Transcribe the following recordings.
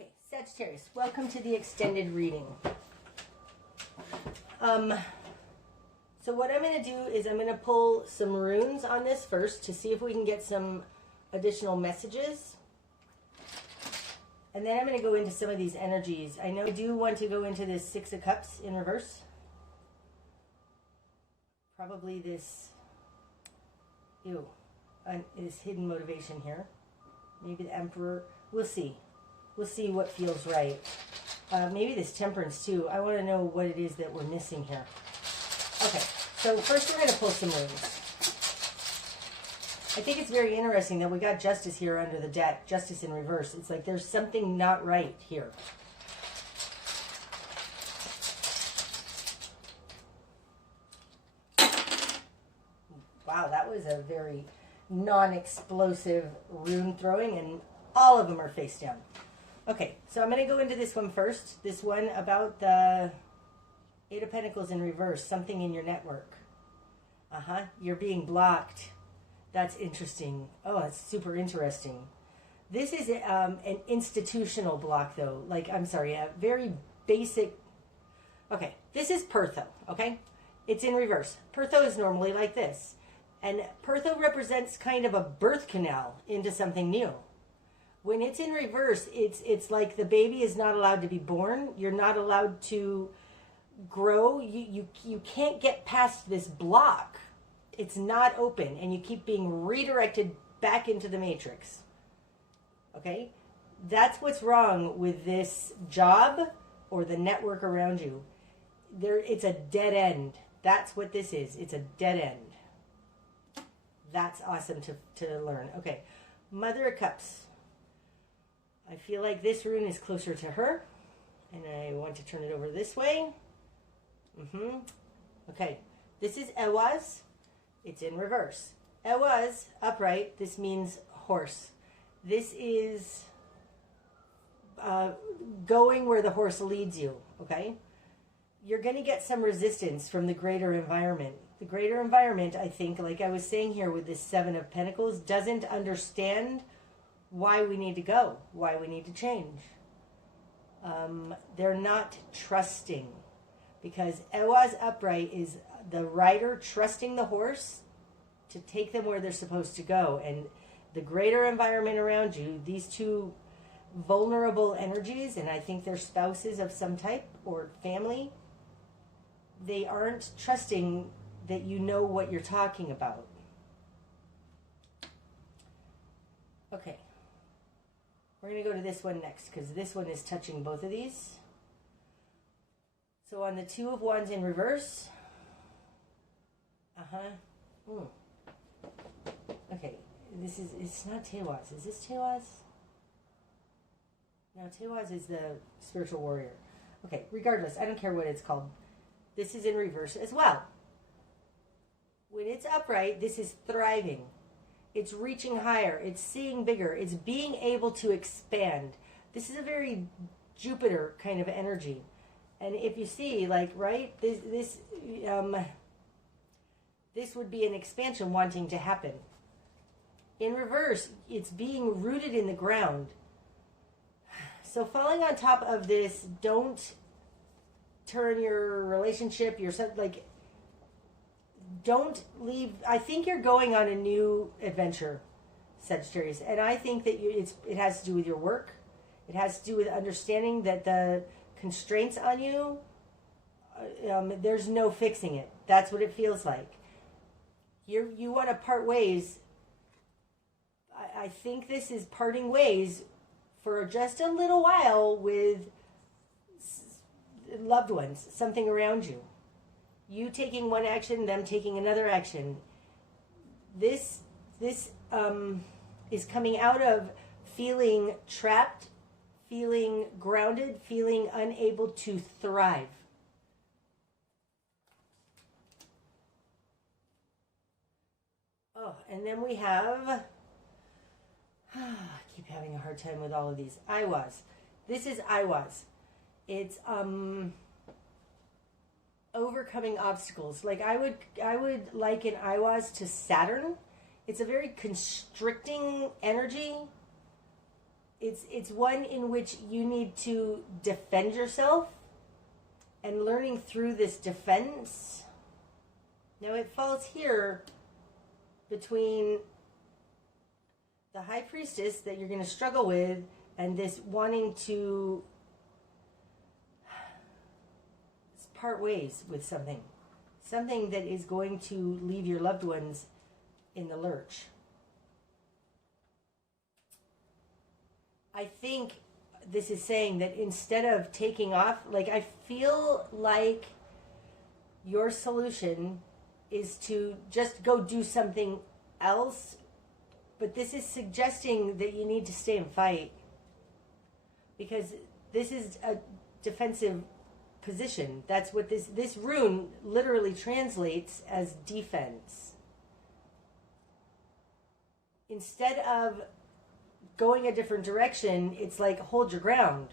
Okay, Sagittarius, welcome to the extended reading. So what I'm going to do is I'm going to pull some runes on this first to see if we can get some additional messages. And then I'm going to go into some of these energies. I know I do want to go into this Six of Cups in reverse. Probably this, this hidden motivation here. Maybe the Emperor. We'll see. We'll see what feels right. Maybe this Temperance too. I want to know what it is that we're missing here. Okay, so first we're going to pull some runes. I think it's very interesting that we got Justice here under the deck. Justice in reverse. It's like there's something not right here. Wow, that was a very non-explosive rune throwing, and all of them are face down. Okay, so I'm going to go into this one first. This one about the Eight of Pentacles in reverse, something in your network. You're being blocked. That's interesting. Oh, that's super interesting. This is an institutional block, though. A very basic... Okay, this is Pertho, okay? It's in reverse. Pertho is normally like this. And Pertho represents kind of a birth canal into something new. When it's in reverse, it's like the baby is not allowed to be born. You're not allowed to grow. You can't get past this block. It's not open, and you keep being redirected back into the matrix. Okay? That's what's wrong with this job or the network around you. It's a dead end. That's what this is. It's a dead end. That's awesome to learn. Okay. Mother of Cups. I feel like this rune is closer to her, and I want to turn it over this way. Okay. This is Ewaz. It's in reverse. Ewaz, upright. This means horse. This is going where the horse leads you, okay? You're going to get some resistance from the greater environment. The greater environment, I think, like I was saying here with this Seven of Pentacles, doesn't understand why we need to go, why we need to change. They're not trusting, because Ewaz upright is the rider trusting the horse to take them where they're supposed to go. And the greater environment around you, these two vulnerable energies, and I think they're spouses of some type or family, they aren't trusting that you know what you're talking about. Okay. We're going to go to this one next, because this one is touching both of these. So on the Two of Wands in reverse. Okay. It's not Tewaz. Is this Tewaz? No, Tewaz is the spiritual warrior. Okay, regardless, I don't care what it's called. This is in reverse as well. When it's upright, this is thriving. It's reaching higher. It's seeing bigger. It's being able to expand. This is a very Jupiter kind of energy. And if you see, like, right, this would be an expansion wanting to happen. In reverse, it's being rooted in the ground. So falling on top of this, don't turn your relationship, don't leave. I think you're going on a new adventure, Sagittarius. And I think that it has to do with your work. It has to do with understanding that the constraints on you, there's no fixing it. That's what it feels like. You want to part ways. I think this is parting ways for just a little while with loved ones, something around you. You taking one action, them taking another action. This is coming out of feeling trapped, feeling grounded, feeling unable to thrive. Oh, and then we have... I keep having a hard time with all of these. Iwaz. This is Iwaz. It's overcoming obstacles. Like I would liken Iwaz to Saturn. It's a very constricting energy. it's one in which you need to defend yourself, and learning through this defense. Now it falls here between the High Priestess that you're going to struggle with and this wanting to part ways with something. Something that is going to leave your loved ones in the lurch. I think this is saying that instead of taking off, like I feel like your solution is to just go do something else, but this is suggesting that you need to stay and fight because this is a defensive position. That's what this rune literally translates as defense. Instead of going a different direction, it's like hold your ground.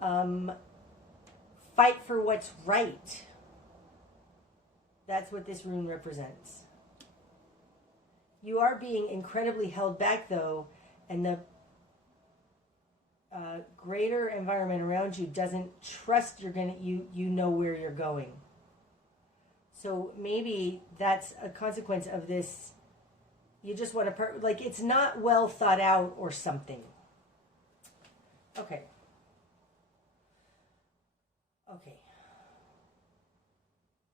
Fight for what's right. That's what this rune represents. You are being incredibly held back though, and the greater environment around you doesn't trust you know where you're going. So maybe that's a consequence of this. You just want to like it's not well thought out or something. Okay.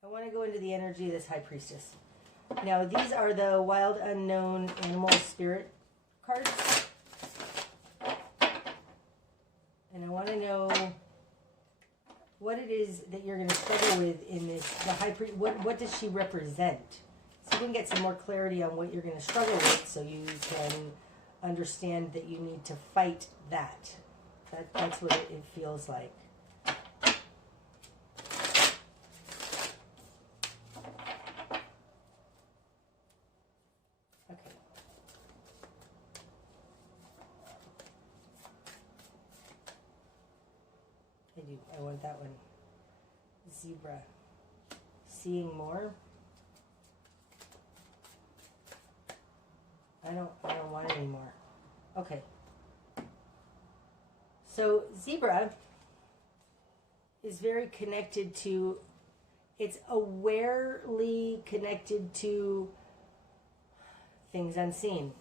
I want to go into the energy of this High Priestess. Now these are the Wild Unknown Animal Spirit cards. And I want to know what it is that you're going to struggle with in this. The High Priest. What does she represent? So you can get some more clarity on what you're going to struggle with, so you can understand that you need to fight that. That's what it feels like. Okay. I want that one. Zebra. Seeing more. I don't want it anymore. Okay. So zebra is very connected to, it's awarely connected to things unseen.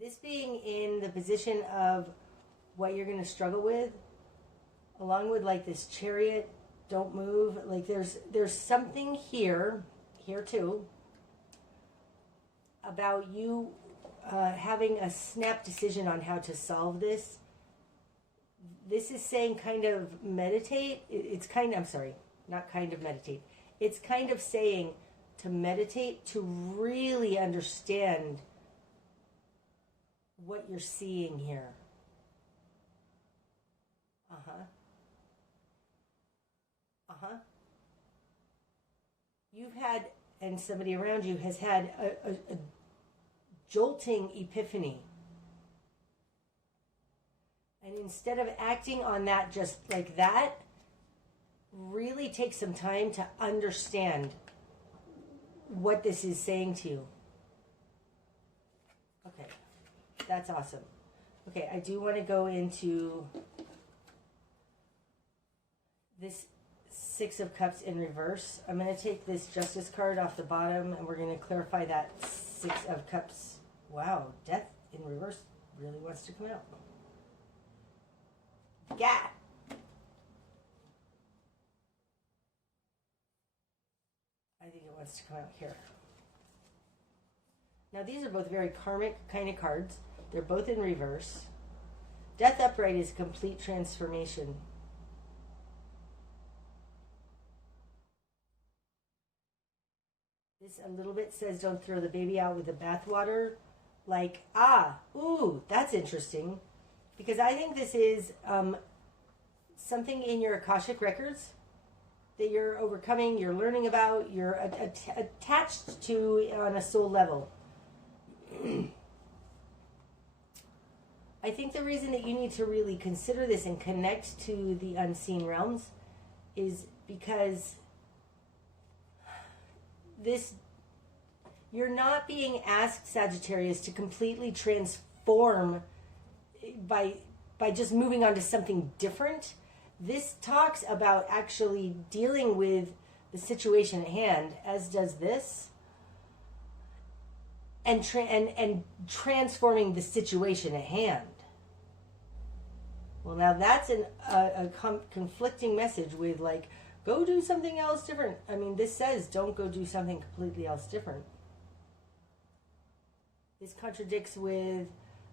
This being in the position of what you're going to struggle with, along with like this Chariot, don't move, like there's something here too, about you having a snap decision on how to solve this. This is saying kind of meditate. It's kind of, I'm sorry, not kind of meditate. It's kind of saying to meditate, to really understand what you're seeing here. You've had, and somebody around you has had a jolting epiphany. And instead of acting on that just like that, really take some time to understand what this is saying to you. Okay, that's awesome. Okay, I do want to go into this Six of Cups in reverse. I'm going to take this Justice card off the bottom, and we're going to clarify that Six of Cups. Wow, Death in reverse really wants to come out. Yeah. I think it wants to come out here. Now these are both very karmic kind of cards. They're both in reverse. Death upright is complete transformation. This a little bit says don't throw the baby out with the bathwater. Like, ooh, that's interesting. Because I think this is something in your Akashic records that you're overcoming, you're learning about, you're attached to on a soul level. I think the reason that you need to really consider this and connect to the unseen realms is because You're not being asked, Sagittarius, to completely transform by just moving on to something different. This talks about actually dealing with the situation at hand, as does this, and transforming the situation at hand. Well, now that's a conflicting message with, like, go do something else different. I mean, this says don't go do something completely else different. This contradicts with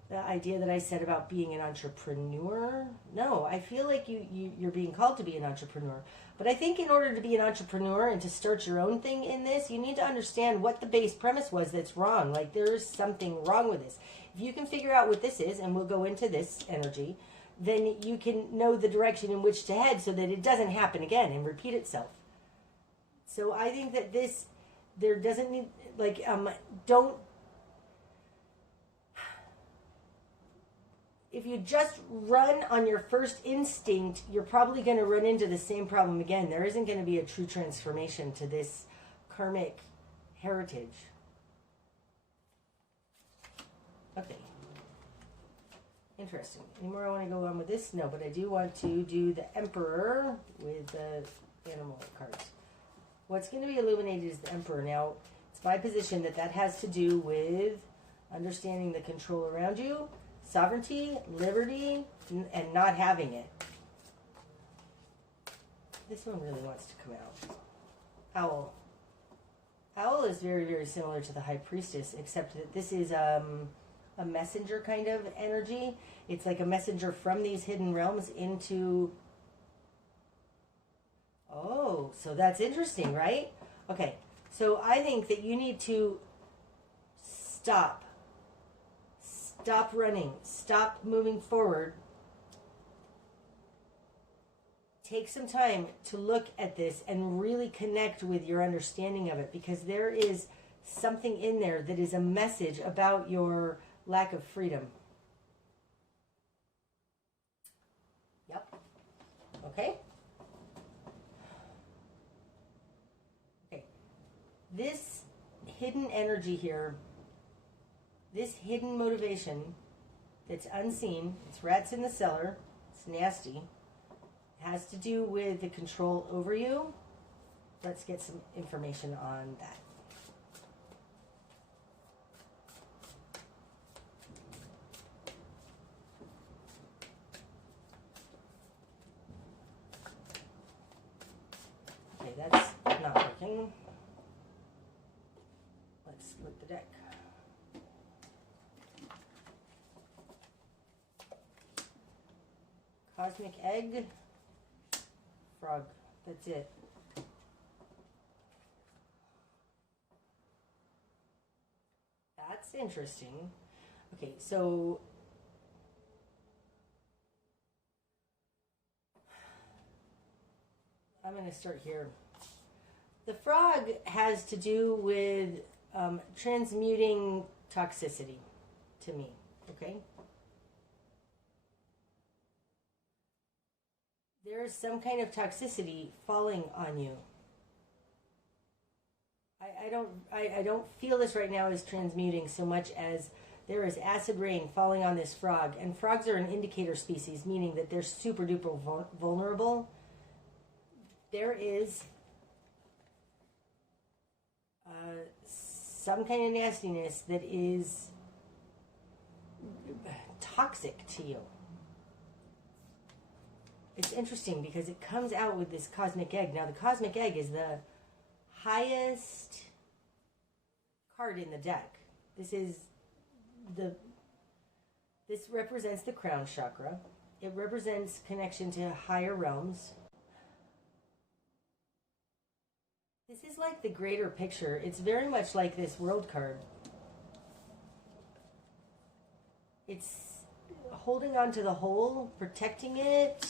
the idea that I said about being an entrepreneur. No, I feel like you're being called to be an entrepreneur. But I think in order to be an entrepreneur and to start your own thing in this, you need to understand what the base premise was that's wrong. Like, there's something wrong with this. If you can figure out what this is, and we'll go into this energy, then you can know the direction in which to head so that it doesn't happen again and repeat itself. So I think that there doesn't need, like, don't, if you just run on your first instinct, you're probably going to run into the same problem again. There isn't going to be a true transformation to this karmic heritage. Okay. Interesting. Any more I want to go on with this? No, but I do want to do the Emperor with the animal cards. What's going to be illuminated is the Emperor. Now, it's my position that has to do with understanding the control around you, sovereignty, liberty, and not having it. This one really wants to come out. Owl. Owl is very, very similar to the High Priestess, except that this is a messenger kind of energy. It's like a messenger from these hidden realms into... Oh, so that's interesting, right? Okay, so I think that you need to stop. Stop running. Stop moving forward. Take some time to look at this and really connect with your understanding of it, because there is something in there that is a message about your lack of freedom. Yep. Okay. Okay. This hidden energy here, this hidden motivation that's unseen, it's rats in the cellar, it's nasty, has to do with the control over you. Let's get some information on that. Okay, that's not working. Let's split the deck. Cosmic egg. Frog. That's it. That's interesting. Okay, so I'm going to start here. The frog has to do with transmuting toxicity to me, okay? There is some kind of toxicity falling on you. I don't feel this right now as transmuting so much as there is acid rain falling on this frog. And frogs are an indicator species, meaning that they're super duper vulnerable. There is some kind of nastiness that is toxic to you. It's interesting because it comes out with this cosmic egg. Now, the cosmic egg is the highest card in the deck. This represents the crown chakra. It represents connection to higher realms. This is like the greater picture. It's very much like this world card. It's holding on to the whole, protecting it.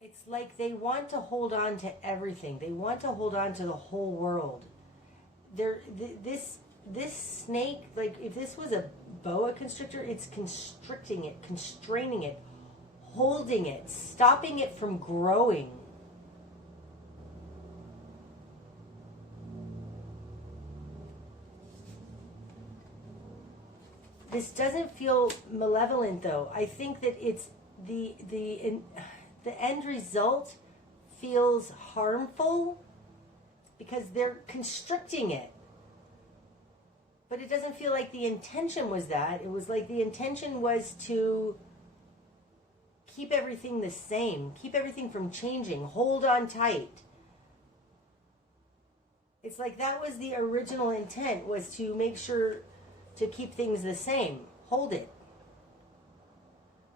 It's like they want to hold on to everything. They want to hold on to the whole world. This snake, like if this was a boa constrictor, it's constricting it, constraining it, holding it, stopping it from growing. This doesn't feel malevolent, though. I think that it's the end result feels harmful because they're constricting it. But it doesn't feel like the intention was that. It was like the intention was to keep everything the same, keep everything from changing, hold on tight. It's like that was the original intent, was to make sure to keep things the same, hold it.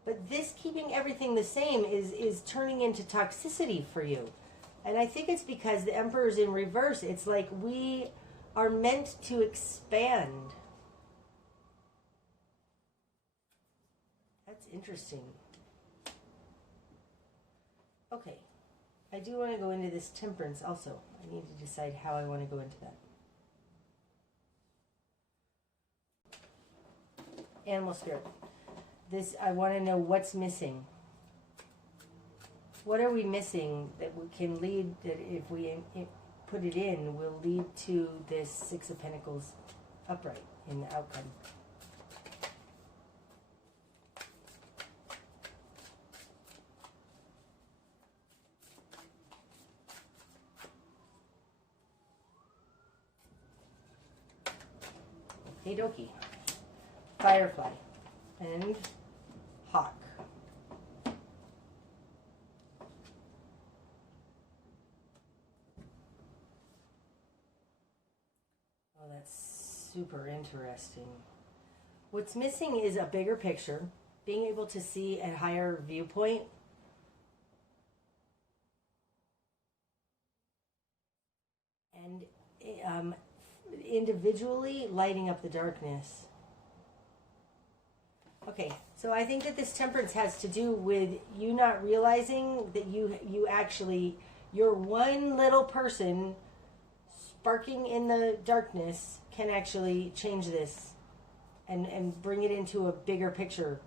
But this keeping everything the same is turning into toxicity for you. And I think it's because the Emperor's in reverse. It's like we are meant to expand. That's interesting. Okay. I do want to go into this temperance also. I need to decide how I want to go into that. Animal spirit. This, I want to know what's missing. What are we missing that we can lead, that if we put it in, will lead to this Six of Pentacles upright in the outcome? Okie dokie. Firefly and hawk. Oh, that's super interesting. What's missing is a bigger picture, being able to see a higher viewpoint. And individually lighting up the darkness. Okay, so I think that this temperance has to do with you not realizing that you actually, you're one little person sparking in the darkness can actually change this and bring it into a bigger picture.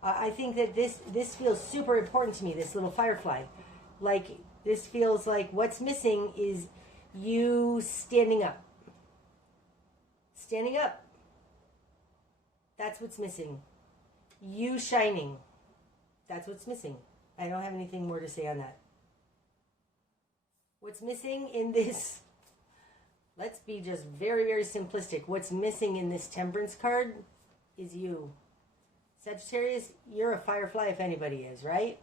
I think that this feels super important to me, this little firefly. Like, this feels like what's missing is you standing up. Standing up. That's what's missing. You shining. That's what's missing. I don't have anything more to say on that. What's missing in this, let's be just very, very simplistic. What's missing in this temperance card is you. Sagittarius, you're a firefly if anybody is, right?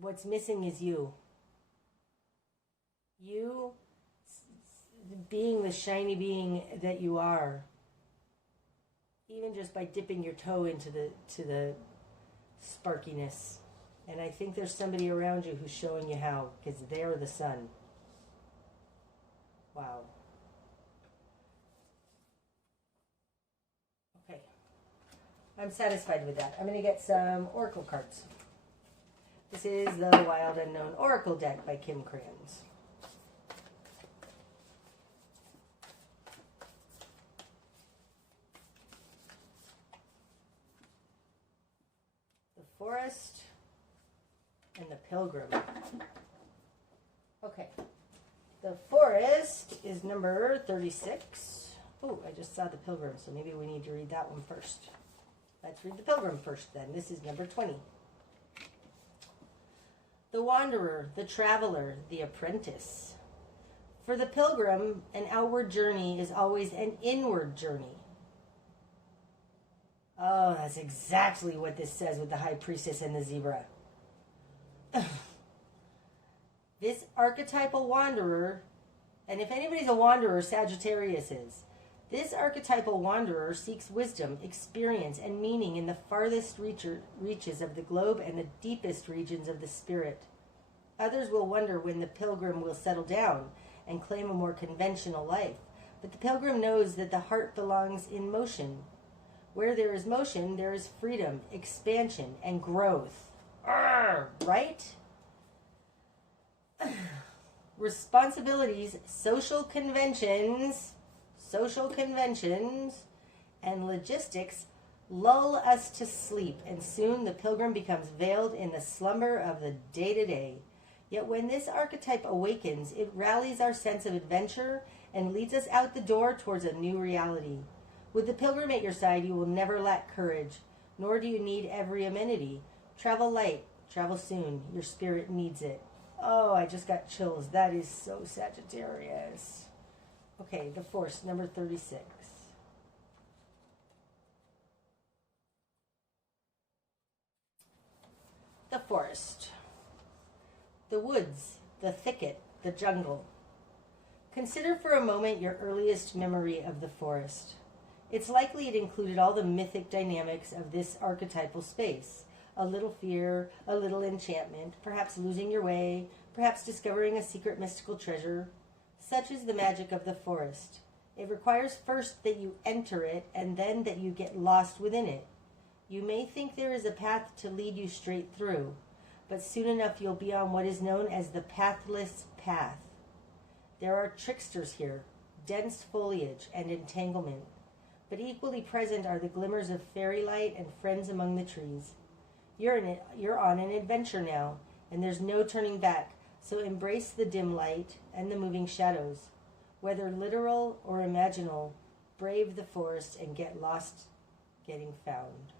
What's missing is you. You being the shiny being that you are. Even just by dipping your toe into the sparkiness. And I think there's somebody around you who's showing you how, because they're the sun. Wow. Okay. I'm satisfied with that. I'm going to get some oracle cards. This is the Wild Unknown Oracle deck by Kim Krans. Forest and the Pilgrim. Okay. The Forest is number 36. Oh, I just saw the Pilgrim, so maybe we need to read that one first. Let's read the Pilgrim first then. This is number 20. The Wanderer, the Traveler, the Apprentice. For the Pilgrim, an outward journey is always an inward journey. Oh, that's exactly what this says with the High Priestess and the Zebra. This archetypal wanderer, and if anybody's a wanderer, Sagittarius is. This archetypal wanderer seeks wisdom, experience, and meaning in the farthest reaches of the globe and the deepest regions of the spirit. Others will wonder when the pilgrim will settle down and claim a more conventional life. But the pilgrim knows that the heart belongs in motion. Where there is motion, there is freedom, expansion, and growth. Right? Responsibilities, social conventions, and logistics lull us to sleep, and soon the pilgrim becomes veiled in the slumber of the day-to-day. Yet when this archetype awakens, it rallies our sense of adventure and leads us out the door towards a new reality. With the pilgrim at your side, you will never lack courage, nor do you need every amenity. Travel light, travel soon. Your spirit needs it. Oh, I just got chills. That is so Sagittarius. Okay, the Force, number 36. The forest. The woods, the thicket, the jungle. Consider for a moment your earliest memory of the forest. It's likely it included all the mythic dynamics of this archetypal space. A little fear, a little enchantment, perhaps losing your way, perhaps discovering a secret mystical treasure. Such is the magic of the forest. It requires first that you enter it and then that you get lost within it. You may think there is a path to lead you straight through, but soon enough you'll be on what is known as the pathless path. There are tricksters here, dense foliage and entanglement, but equally present are the glimmers of fairy light and friends among the trees. You're on an adventure now, and there's no turning back, so embrace the dim light and the moving shadows. Whether literal or imaginal, brave the forest and get lost getting found.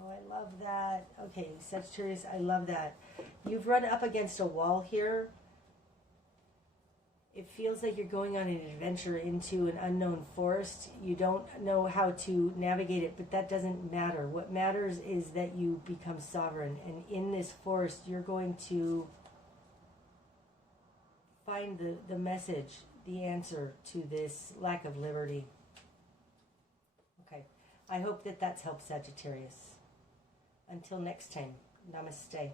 Oh, I love that. Okay, Sagittarius, I love that. You've run up against a wall here. It feels like you're going on an adventure into an unknown forest. You don't know how to navigate it, but that doesn't matter. What matters is that you become sovereign. And in this forest, you're going to find the message, the answer to this lack of liberty. Okay, I hope that that's helped Sagittarius. Until next time, namaste.